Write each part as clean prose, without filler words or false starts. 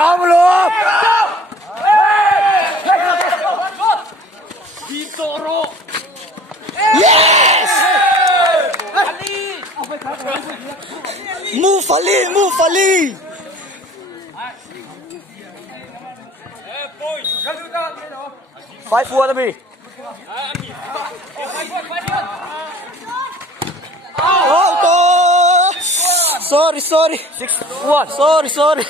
belum? Yes! Move Ali, move Ali. 5-4 tapi. Oh, toh. Sorry. 6-1. Sorry.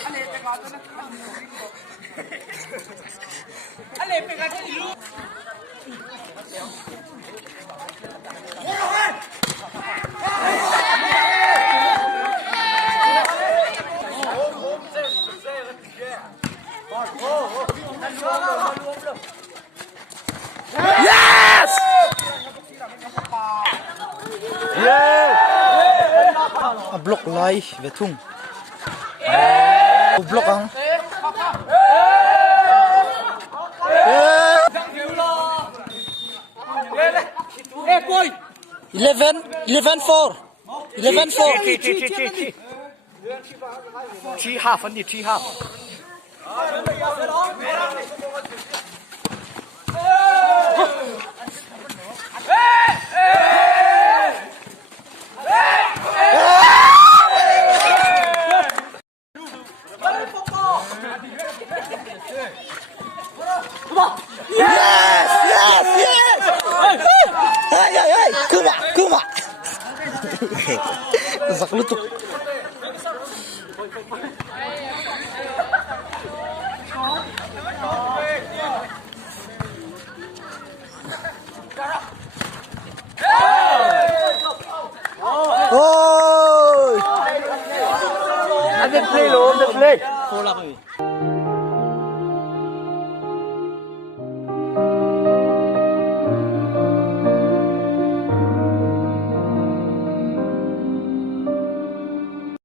Yes! Blok lai về thùng. Blok ang. 11-4. 11-4. 7-5分的7-5。Yes! Hey, kuma. Zaklutuk. Oh! Anh play luôn, play.